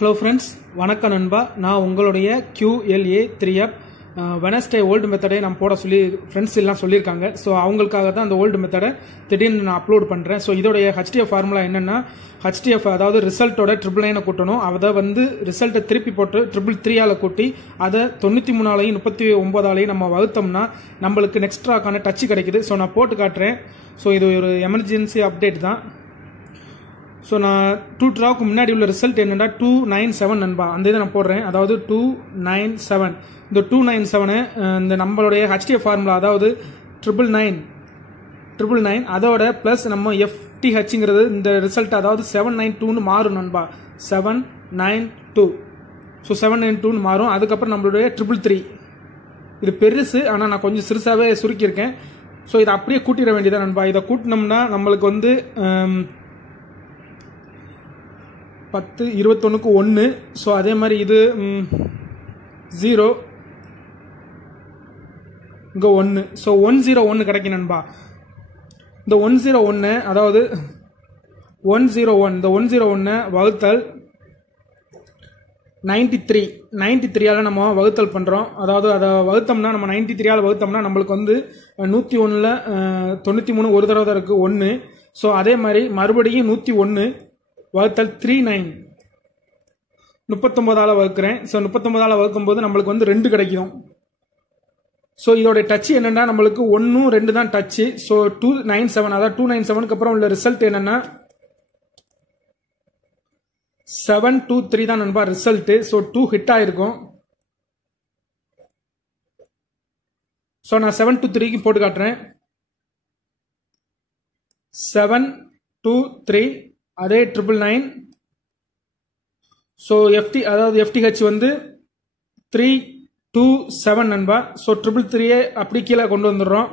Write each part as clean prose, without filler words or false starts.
Hello friends, வணக்கம் நண்பா. நான் உங்களுடைய QLA 3F வெனஸ்டே ஓல்டு மெத்தடை நான் போட சொல்லி ஃப்ரெண்ட்ஸ் எல்லாம் சொல்லியிருக்காங்க. ஸோ அவங்களுக்காக தான் அந்த ஓல்டு மெத்தடை திடீர்னு நான் அப்லோட் பண்ணுறேன். ஸோ இதோடைய HDF ஃபார்முலா என்னென்னா, HDF அதாவது ரிசல்ட்டோட 999 கூட்டணும். அதை வந்து ரிசல்ட்டை திருப்பி போட்டு 333 கூட்டி அதை 93 39 நம்ம வகுத்தோம்னா நம்மளுக்கு நெக்ஸ்ட் ட்ராக்கான டச் கிடைக்குது. ஸோ நான் போட்டு காட்டுறேன். ஸோ இது ஒரு எமர்ஜென்சி அப்டேட் தான். ஸோ நான் 2 ட்ராவுக்கு முன்னாடி உள்ள ரிசல்ட் என்னென்னா 297 நண்பா. அந்த இதை நான் போடுறேன். அதாவது 297. இந்த 297 இந்த நம்மளுடைய HDF ஃபார்முலா, அதாவது 999 அதோட ப்ளஸ் நம்ம FTHங்கிறது இந்த ரிசல்ட், அதாவது 792ன்னு மாறும் நண்பா. 792. ஸோ 792ன்னு மாறும். அதுக்கப்புறம் நம்மளுடைய 333. இது பெருசு, ஆனால் நான் கொஞ்சம் சிறுசாகவே சுருக்கியிருக்கேன். ஸோ இதை அப்படியே கூட்டிட வேண்டியதான் நண்பா. இதை கூட்டினோம்னா நம்மளுக்கு வந்து 10 21க்கு 1. ஸோ அதே மாதிரி இது 0 இங்கே 1. ஸோ 101 கிடைக்கும் நண்பா. இந்த 101 அதாவது 101 இந்த 101 வகுத்தல் 93 நம்ம வகுத்தல் பண்ணுறோம். அதாவது அதை வகுத்தோம்னா நம்ம 93 வகுத்தோம்னா நம்மளுக்கு வந்து 101ல் 93 ஒரு தடவை தான் இருக்குது 1. ஸோ அதே மாதிரி மறுபடியும் 101 வகுத்தல் 39 39 வகுக்கிறேன். ஸோ 39 வகுக்கும்போது நம்மளுக்கு வந்து 2 கிடைக்கும். ஸோ இதோட டச் என்னன்னா நம்மளுக்கு 1 2 தான் டச்சு. ஸோ 297, அதாவது 297க்கு அப்புறம் உள்ள ரிசல்ட் என்னன்னா 723 தான் நண்பா ரிசல்ட். ஸோ 2 ஹிட் ஆயிருக்கும். ஸோ நான் 723க்கு போட்டு காட்டுறேன். 723 அதே 999. ஸோ அதாவது FTH வந்து 327 நண்பா. ஸோ 333 அப்படி கீழே கொண்டு வந்துடுறோம்.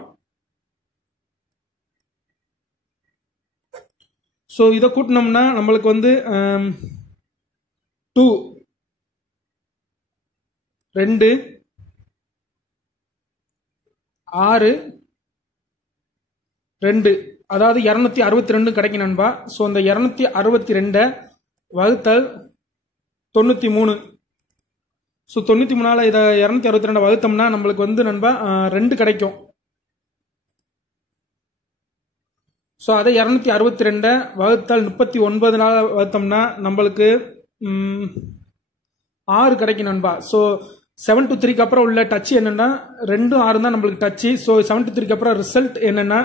ஸோ இதை கூட்டினோம்னா நம்மளுக்கு வந்து 2 2 6 2 அதாவது 262 கிடைக்கும் நண்பா. ஸோ அந்த 262 வகுத்தல் 93. ஸோ 93 இதை 262 வகுத்தோம்னா நம்மளுக்கு வந்து நண்பா 2 கிடைக்கும். ஸோ அதை 262 வகுத்தல் 39 வகுத்தோம்னா நம்மளுக்கு 6 கிடைக்கும் நண்பா. ஸோ 723க்கு அப்புறம் உள்ள டச் என்னன்னா 2 6 தான் நம்மளுக்கு டச்சு. ஸோ 723க்கு அப்புறம் ரிசல்ட் என்னன்னா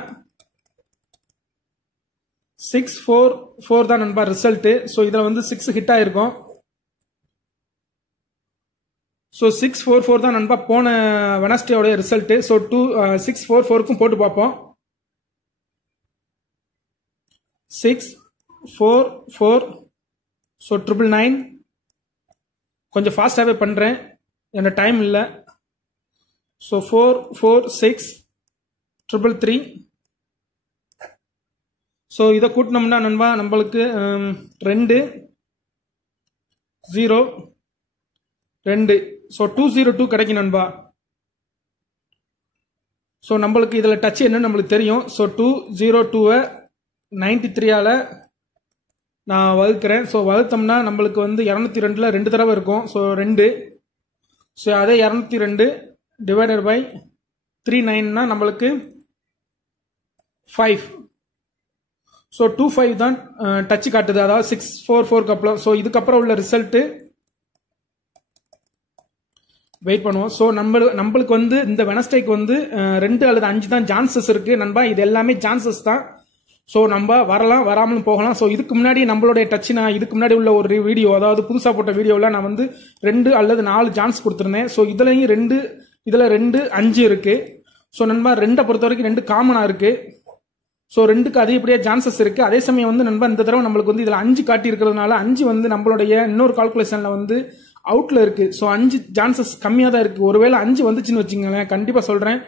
644 தான் நண்பா ரிசல்ட். ஸோ இதில் வந்து 6 ஹிட் ஆயிருக்கும். ஸோ 644 தான் நண்பா போன வெனஸ்டேயோட ரிசல்ட். ஸோ 644க்கும் போட்டு பார்ப்போம். 644. ஸோ 999 கொஞ்சம் ஃபாஸ்டாகவே பண்ணுறேன், என்ன டைம் இல்லை. ஸோ 446 333. ஸோ இதை கூட்டினோம்னா நண்பா நம்மளுக்கு 2 0 2. ஸோ 202 கிடைக்கும் நண்பா. ஸோ நம்மளுக்கு இதில் டச் என்னன்னு நம்மளுக்கு தெரியும். ஸோ 202 93 நான் வகுக்கிறேன். ஸோ வகுத்தோம்னா நம்மளுக்கு வந்து 202ல் 2 தடவை இருக்கும். ஸோ 2. ஸோ அதே 202 டிவைடட் பை 39னா நம்மளுக்கு 5. ஸோ 25 தான் டச் காட்டுது, அதாவது 644க்கு அப்புறம். ஸோ இதுக்கப்புறம் உள்ள ரிசல்ட்டு வெயிட் பண்ணுவோம். ஸோ நம்மளுக்கு வந்து இந்த வெனஸ்டேக்கு வந்து 2 அல்லது 5 தான் சான்சஸ் இருக்கு நண்பா. இது எல்லாமே சான்சஸ் தான். ஸோ நம்ம வரலாம், வராமலும் போகலாம். ஸோ இதுக்கு முன்னாடி நம்மளுடைய டச், நான் இதுக்கு முன்னாடி உள்ள ஒரு வீடியோ, அதாவது புதுசாக போட்ட வீடியோவில் நான் வந்து 2 அல்லது 4 சான்ஸ் கொடுத்துருந்தேன். ஸோ இதுலையும் 2, இதில் 2 5 இருக்கு. ஸோ நண்பா 2 பொறுத்த வரைக்கும் 2 காமனாக இருக்கு. ஸோ 2க்கு அதிகப்படியாக சான்சஸ் இருக்கு. அதே சமயம் வந்து நண்பா இந்த தடவை நம்மளுக்கு வந்து இதில் 5 காட்டி இருக்கிறதுனால 5 வந்து நம்மளுடைய இன்னொரு கால்குலேஷனில் வந்து அவுட்ல இருக்கு. ஸோ 5 சான்சஸ் கம்மியாக தான் இருக்கு. ஒருவேளை 5 வந்துச்சுன்னு வச்சுங்களேன், கண்டிப்பாக சொல்றேன்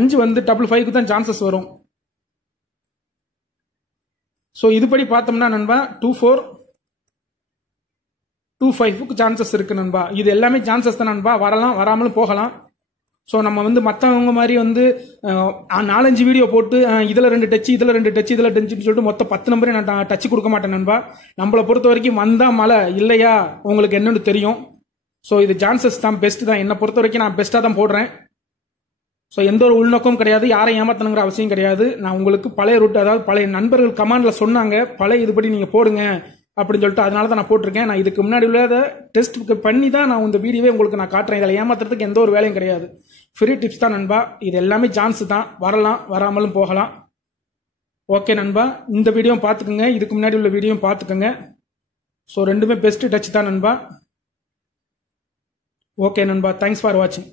5 வந்து 555க்கு தான் சான்சஸ் வரும். ஸோ இதுபடி பார்த்தோம்னா நண்பா 24 25க்கு சான்சஸ் இருக்கு நண்பா. இது எல்லாமே சான்சஸ் தான் நண்பா. வரலாம், வராமலும் போகலாம். ஸோ நம்ம வந்து மற்றவங்க மாதிரி வந்து 4-5 வீடியோ போட்டு இதில் 2 டச் இதில் 2 டச் இதில் டச்சுன்னு சொல்லிட்டு மொத்தம் 10 நம்பரே நான் டச் கொடுக்க மாட்டேன் நண்பா. நம்மளை பொறுத்த வரைக்கும் வந்தால் மழை இல்லையா உங்களுக்கு என்னன்னு தெரியும். ஸோ இது சான்சஸ் தான் பெஸ்ட் தான். என்னை பொறுத்த வரைக்கும் நான் பெஸ்ட்டாக தான் போடுறேன். ஸோ எந்த ஒரு உள்நோக்கமும் கிடையாது, யாரை ஏமாத்தணுங்கிற அவசியம் கிடையாது. நான் உங்களுக்கு பழைய ரூட், அதாவது பழைய நண்பர்கள் கமாண்டில் சொன்னாங்க பழைய இதுபடி நீங்கள் போடுங்க அப்படின்னு சொல்லிட்டு, அதனால தான் நான் போட்டிருக்கேன். நான் இதுக்கு முன்னாடி உள்ளதை டெஸ்ட் பண்ணி தான் நான் இந்த வீடியோவே உங்களுக்கு நான் காட்டுறேன். இதில் ஏமாத்துறதுக்கு எந்த ஒரு வேலையும் கிடையாது, ஃப்ரீ டிப்ஸ் தான் நண்பா. இது எல்லாமே சான்ஸ் தான், வரலாம் வராமலும் போகலாம். ஓகே நண்பா, இந்த வீடியோவும் பார்த்துக்குங்க, இதுக்கு முன்னாடி உள்ள வீடியோவும் பார்த்துக்குங்க. ஸோ ரெண்டுமே பெஸ்ட் டச் தான் நண்பா. ஓகே நண்பா, தேங்க்ஸ் ஃபார் வாட்சிங்.